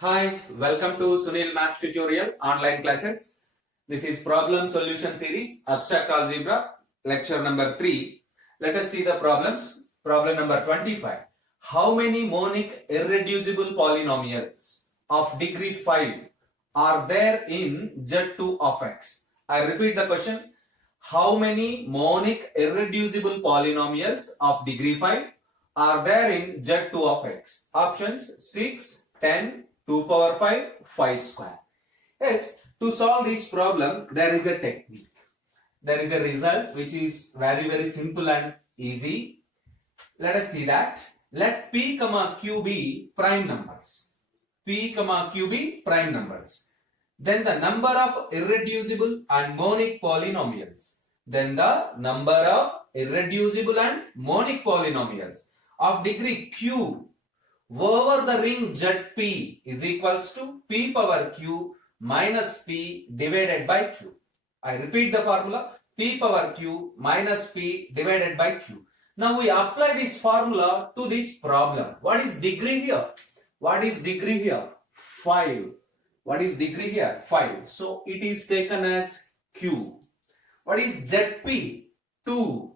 Hi, welcome to Sunil Maths Tutorial online classes. This is problem solution series, abstract algebra, lecture number 3. Let us see the problems. Problem number 25. How many monic irreducible polynomials of degree 5 are there in Z2 of x? I repeat the question. How many monic irreducible polynomials of degree 5 are there in Z2 of x? Options 6, 10, 2 power 5, 5 square. Yes, to solve this problem, there is a technique. There is a result which is very simple and easy. Let us see that. Let P, Q be prime numbers. P, Q be prime numbers. Then the number of irreducible and monic polynomials. Then the number of irreducible and monic polynomials of degree Q over the ring ZP is equals to P power Q minus P divided by Q. I repeat the formula, P power Q minus P divided by Q. Now we apply this formula to this problem. What is degree here? What is degree here? 5. What is degree here? 5. So it is taken as Q. What is ZP? 2.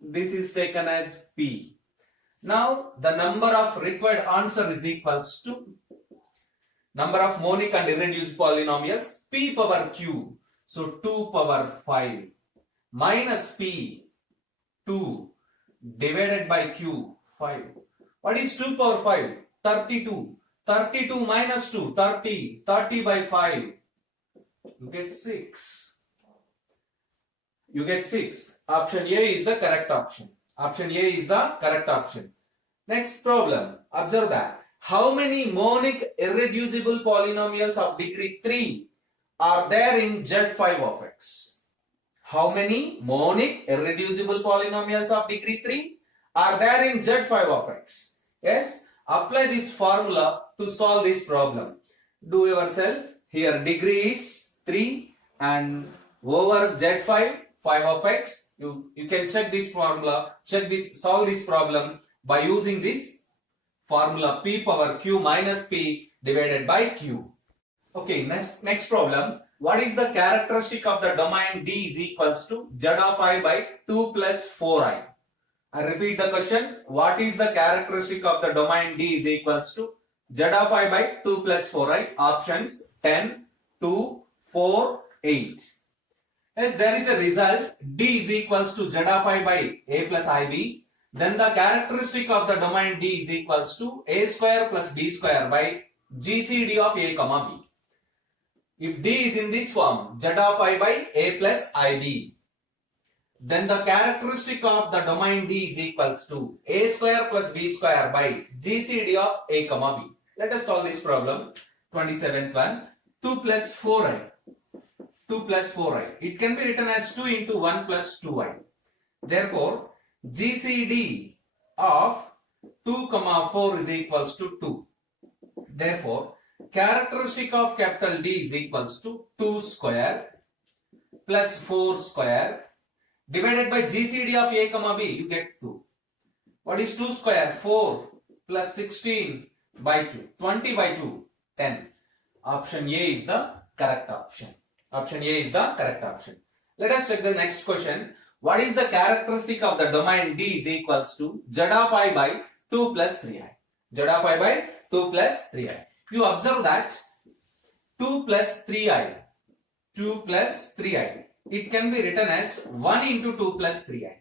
This is taken as P. Now the number of required answer is equals to number of monic and irreducible polynomials P power Q. So 2 power 5 minus P 2 divided by Q 5. What is 2 power 5? 32. 32 minus 2, 30. 30 by 5. You get 6. You get 6. Option A is the correct option. Option A is the correct option. Next problem. Observe that. How many monic irreducible polynomials of degree 3 are there in Z5 of x? How many monic irreducible polynomials of degree 3 are there in Z5 of x? Yes. Apply this formula to solve this problem. Do yourself. Here degree is 3 and over Z5 5 of x. You can check this formula, solve this problem by using this formula P power Q minus P divided by Q. Okay, next problem. What is the characteristic of the domain D is equals to Z of I by 2 plus 4i? I repeat the question. What is the characteristic of the domain D is equals to Z of I by 2 plus 4i? Options 10, 2, 4, 8. As there is a result, D is equals to Z of I by A plus IB. Then the characteristic of the domain D is equals to A square plus B square by GCD of A comma B. If D is in this form, Z of I by A plus IB, then the characteristic of the domain D is equals to A square plus B square by GCD of A comma B. Let us solve this problem. 27th one. 2 plus 4i. 2 plus 4i. It can be written as 2 into 1 plus 2i. Therefore, GCD of 2, 4 is equals to 2. Therefore, characteristic of capital D is equals to 2 square plus 4 square divided by GCD of A comma B. You get 2. What is 2 square? 4 plus 16 by 2. 20 by 2. 10. Option A is the correct option. Option A is the correct option. Let us check the next question. What is the characteristic of the domain D is equals to Z of I by 2 plus 3i? Z of I by 2 plus 3i. You observe that 2 plus 3i. 2 plus 3i. It can be written as 1 into 2 plus 3i.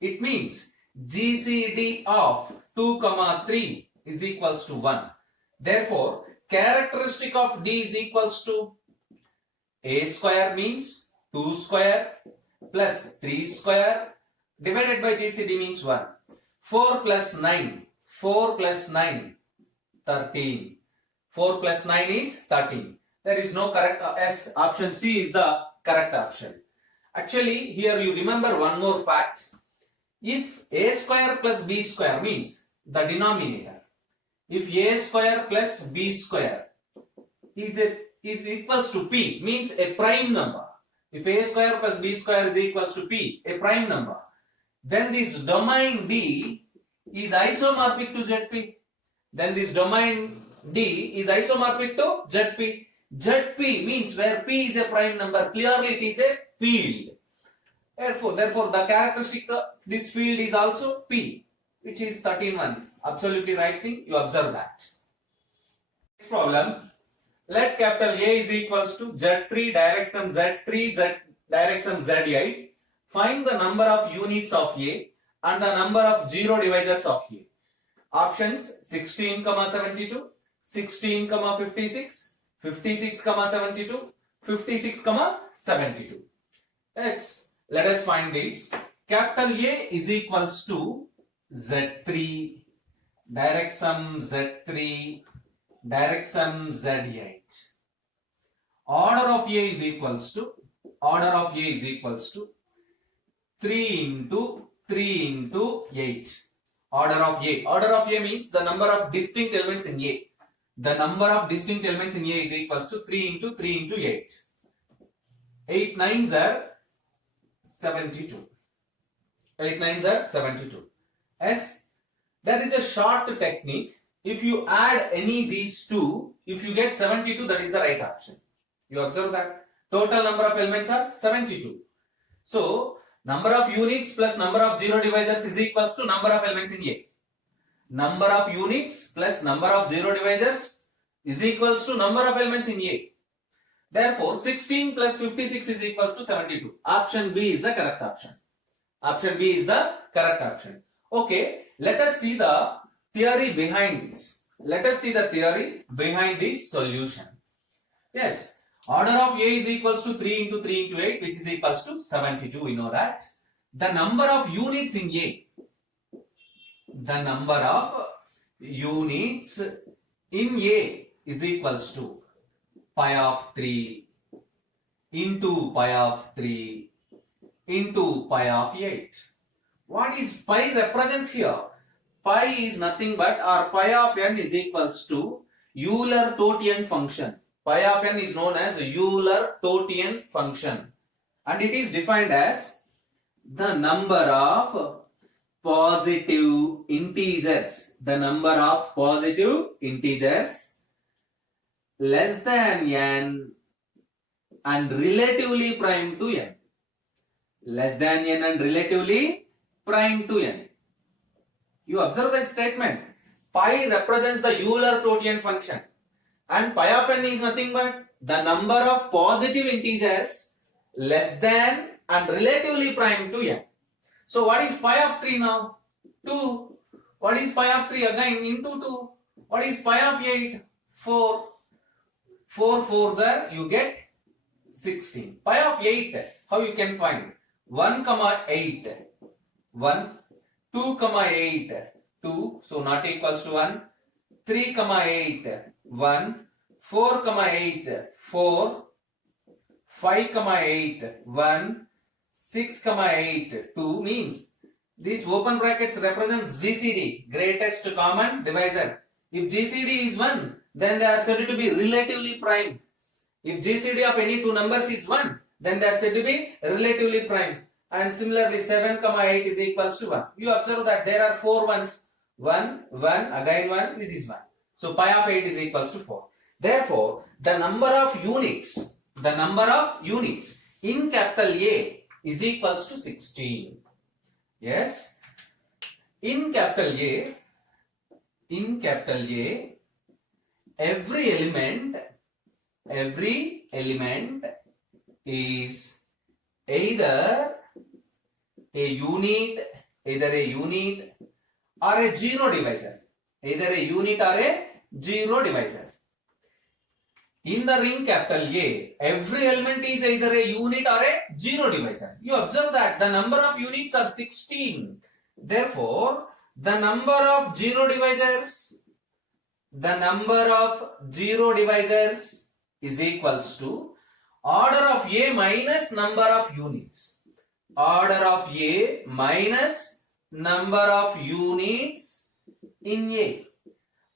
It means GCD of 2, 3 is equals to 1. Therefore, characteristic of D is equals to A square means 2 square plus 3 square divided by GCD means 1. 4 plus 9. 4 plus 9. 13. 4 plus 9 is 13. There is no correct S. Option C is the correct option. Actually, here you remember one more fact. If A square plus B square means the denominator. If A square plus B square is equals to P means a prime number. If A square plus B square is equals to P, a prime number, then this domain D is isomorphic to ZP. Then this domain D is isomorphic to ZP. ZP means where P is a prime number. Clearly it is a field. Therefore, the characteristic of this field is also P, which is 13(1). Absolutely right thing. You observe that. Next problem. Let capital A is equals to Z3 direct sum Z3 Z direct sum Z8. Find the number of units of A and the number of zero divisors of A. Options 16, 72, 16, 56, 56, 72, 56, 72. Yes, let us find this. Capital A is equals to Z3 direct sum Z3 direct sum Z8. Order of A is equals to 3 into 8. Order of A means the number of distinct elements in A. The number of distinct elements in A is equals to 3 into 8. 8 nines are 72. 8 nines are 72. Yes, there is a short technique. If you add any these two, if you get 72, that is the right option. You observe that total number of elements are 72. So number of units plus number of zero divisors is equals to number of elements in A. Number of units plus number of zero divisors is equals to number of elements in A. Therefore, 16 plus 56 is equals to 72. Option B is the correct option. Option B is the correct option. Okay, let us see the theory behind this. Let us see the theory behind this solution. Yes, order of A is equals to 3 into 8, which is equals to 72. We know that. The number of units in A. The number of units in A is equals to pi of 3 into pi of 3 into pi of 8. What is pi represents here? Pi is nothing but, or pi of n is equals to Euler-Totian function. Pi of n is known as Euler-Totian function, and it is defined as the number of positive integers. The number of positive integers less than n and relatively prime to n. Less than n and relatively prime to n. You observe the statement. Pi represents the Euler-Totian function, and pi of n is nothing but the number of positive integers less than and relatively prime to n. So what is pi of 3 now? 2. What is pi of 3 again? Into 2. What is pi of 8? 4. 4 4s are, you get 16. Pi of 8, how you can find? 1, 8. 1. 2, 8. 2. So not equals to 1. 3, 8. 1. 4, 8. 4. 5, 8. 1. 6, 8. 2 means these open brackets represents GCD, greatest common divisor. If GCD is 1, then they are said to be relatively prime. If GCD of any two numbers is 1, then they are said to be relatively prime. And similarly 7, 8 is equals to 1. You observe that there are 4 ones. 1, 1, again 1, this is 1. So pi of 8 is equals to 4. Therefore, the number of units in capital A is equals to 16. Yes. In capital A, every element is either a unit or a zero divisor. Either a unit or a zero divisor. In the ring capital A, every element is either a unit or a zero divisor. You observe that the number of units are 16. Therefore, the number of zero divisors is equals to order of A minus number of units. Order of A minus number of units in A.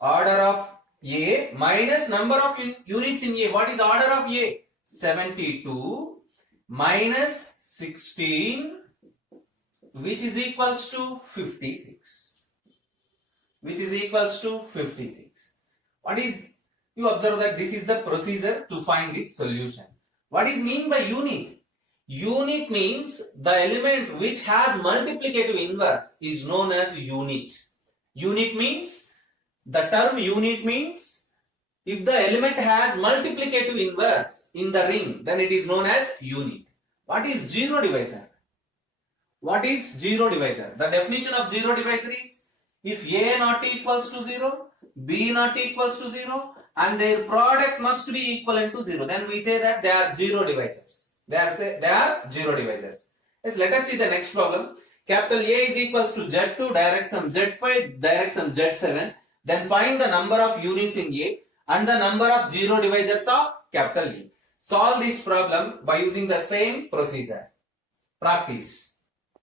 Order of A minus number of units in A. What is order of A? 72 minus 16, which is equals to 56. Which is equals to 56. What is You observe that this is the procedure to find this solution. What is mean by unit? Unit means the element which has multiplicative inverse is known as unit. Unit means, the term unit means if the element has multiplicative inverse in the ring, then it is known as unit. What is zero divisor? What is zero divisor? The definition of zero divisor is if A not equals to 0, B not equals to 0 and their product must be equivalent to 0, then we say that they are zero divisors. They are zero divisors. Yes, let us see the next problem. Capital A is equals to Z2, direct sum Z5, direct sum Z7. Then find the number of units in A and the number of zero divisors of capital A. Solve this problem by using the same procedure. Practice.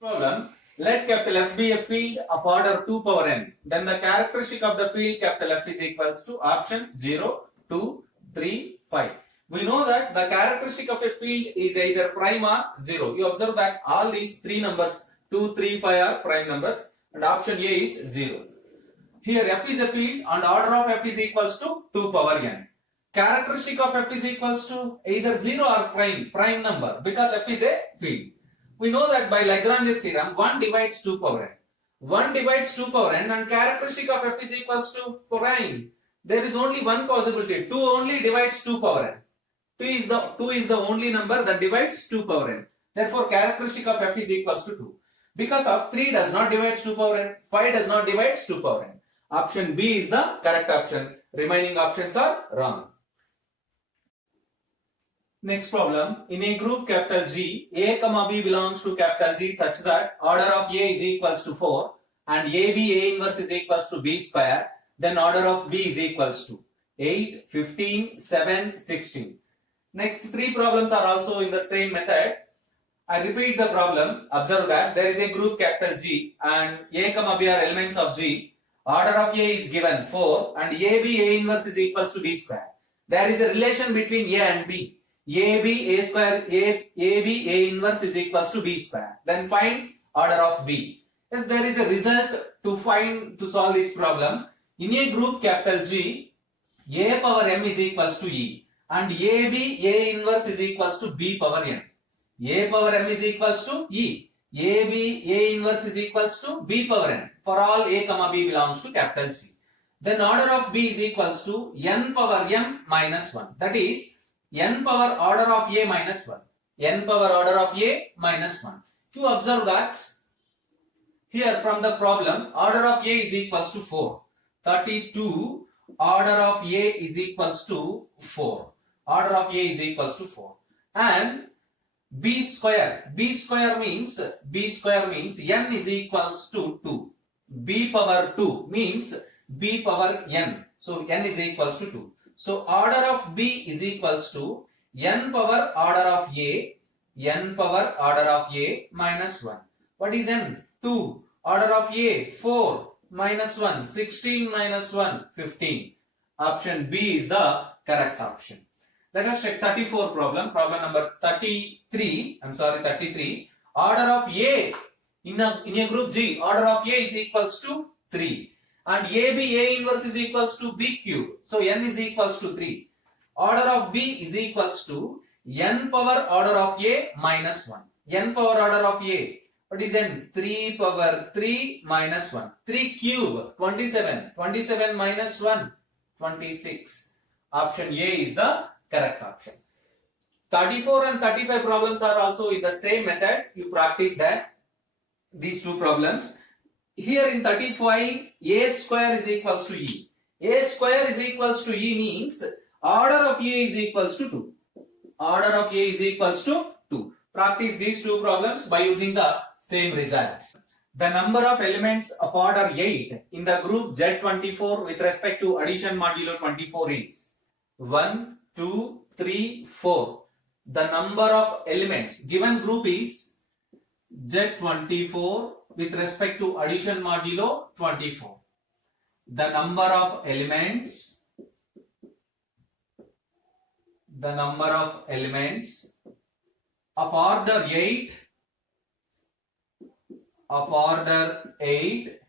Problem. Let capital F be a field of order 2 power n. Then the characteristic of the field capital F is equals to options 0, 2, 3, 5. We know that the characteristic of a field is either prime or 0. You observe that all these three numbers 2, 3, 5 are prime numbers and option A is 0. Here F is a field and order of F is equals to 2 power n. Characteristic of F is equals to either 0 or prime number because F is a field. We know that by Lagrange's theorem 1 divides 2 power n. 1 divides 2 power n and characteristic of F is equals to prime. There is only one possibility. 2 only divides 2 power n. 2 is the only number that divides 2 power n. Therefore characteristic of F is equals to 2. Because of 3 does not divide 2 power n, 5 does not divide 2 power n. Option B is the correct option. Remaining options are wrong. Next problem. In a group capital G, A comma B belongs to capital G such that order of A is equals to 4 and AB A inverse is equals to B square, then order of B is equals to 8, 15, 7, 16. Next three problems are also in the same method. I repeat the problem. Observe that there is a group capital G and A comma B are elements of G. Order of A is given 4 and AB A inverse is equals to B square. There is a relation between A and B. AB A square AB A inverse is equals to B square. Then find order of B. Yes, there is a result to solve this problem. In a group capital G, A power m is equals to E and AB A inverse is equals to B power n. A power m is equals to E. AB A inverse is equals to B power n for all A comma B belongs to capital G. Then order of B is equals to n power m minus 1. That is n power order of A minus 1. n power order of A minus 1. You observe that here from the problem order of A is equals to 4. 32 order of A is equals to 4. Order of A is equals to 4. And B square means n is equals to 2. B power 2 means B power n. So n is equals to 2. So order of B is equals to n power order of A minus 1. What is n? 2. Order of A 4 minus 1. 16 minus 1. 15. Option B is the correct option. Let us check 34 problem. Problem number 33. Order of A in a group G. Order of A is equals to 3. And AB A inverse is equals to B cube. So n is equals to 3. Order of B is equals to n power order of A minus 1. n power order of A. What is n? 3 power 3 minus 1. 3 cube 27. 27 minus 1 26. Option A is the correct option. 34 and 35 problems are also in the same method. You practice that. These two problems. Here in 35, A square is equals to E. A square is equals to E means order of A is equals to 2. Order of A is equals to 2. Practice these two problems by using the same results. The number of elements of order 8 in the group Z24 with respect to addition modulo 24 is 1, 2, 3, 4. The number of elements given group is Z24 with respect to addition modulo 24. The number of elements of order 8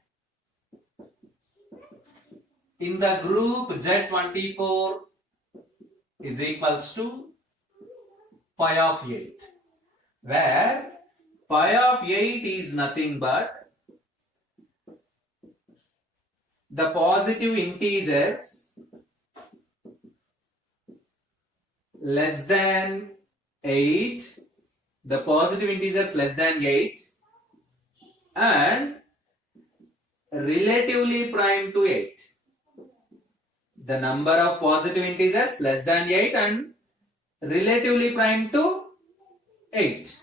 in the group Z24 is equals to pi of 8, where pi of 8 is nothing but the positive integers less than 8, the positive integers less than 8 and relatively prime to 8. The number of positive integers less than 8 and relatively prime to 8.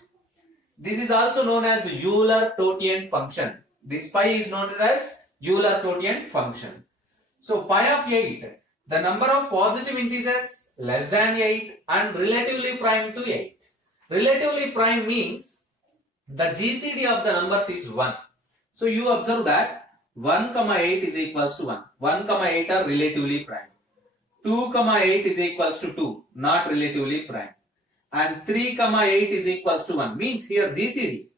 This is also known as Euler-Tottian function. This pi is known as Euler-Tottian function. So pi of 8, the number of positive integers less than 8 and relatively prime to 8. Relatively prime means the GCD of the numbers is 1. So you observe that 1, 8 is equals to 1. 1, 8 are relatively prime. 2, 8 is equals to 2, not relatively prime. And 3, 8 is equals to 1. Means here GCD.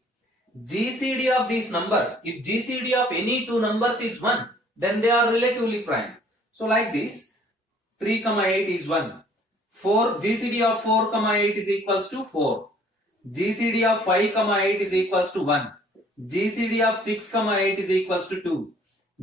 GCD of these numbers, if GCD of any two numbers is 1, then they are relatively prime. So like this, 3, 8 is 1. 4, GCD of 4, 8 is equals to 4. GCD of 5, 8 is equals to 1. GCD of 6, 8 is equals to 2.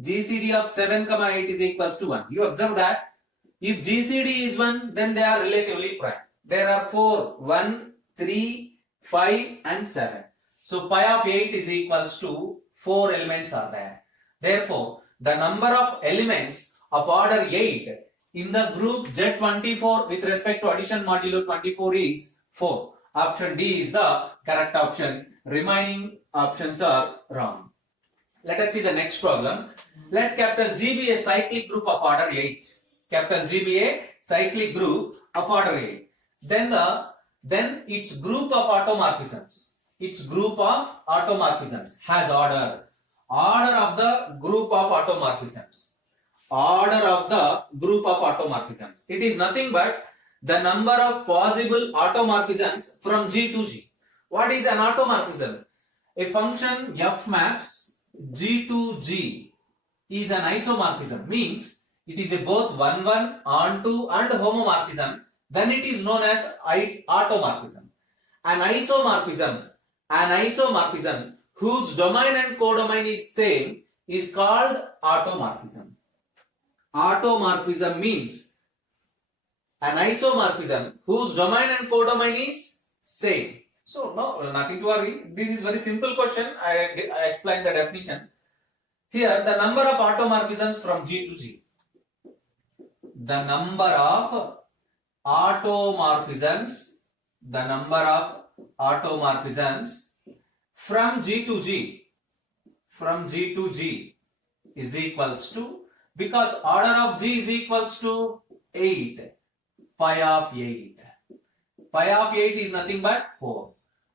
GCD of 7, 8 is equals to 1. You observe that if GCD is 1, then they are relatively prime. There are 4, 1, 3, 5 and 7. So pi of 8 is equals to 4 elements are there. Therefore, the number of elements of order 8 in the group Z24 with respect to addition modulo 24 is 4. Option D is the correct option. Remaining options are wrong. Let us see the next problem. Let capital G be a cyclic group of order 8. Capital G be a cyclic group of order 8. Then its group of automorphisms. Its group of automorphisms has order. Order of the group of automorphisms. Order of the group of automorphisms. It is nothing but the number of possible automorphisms from G to G. What is an automorphism? A function f maps G to G is an isomorphism. Means it is a both 1, 1, onto and homomorphism. Then it is known as automorphism. An isomorphism whose domain and codomain is same is called automorphism. Automorphism means an isomorphism whose domain and codomain is same. So no, nothing to worry. This is very simple question. I explained the definition. Here the number of automorphisms from G to G. The number of automorphisms from G to G is equals to, because order of G is equals to 8, pi of 8. Pi of 8 is nothing but 4.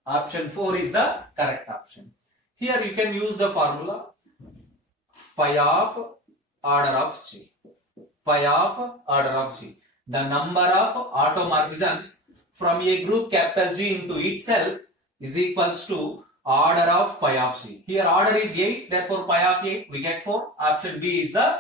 Option 4 is the correct option. Here you can use the formula pi of order of G. Pi of order of G. The number of automorphisms from a group capital G into itself is equals to order of pi of G. Here order is 8, therefore pi of 8 we get 4. Option B is the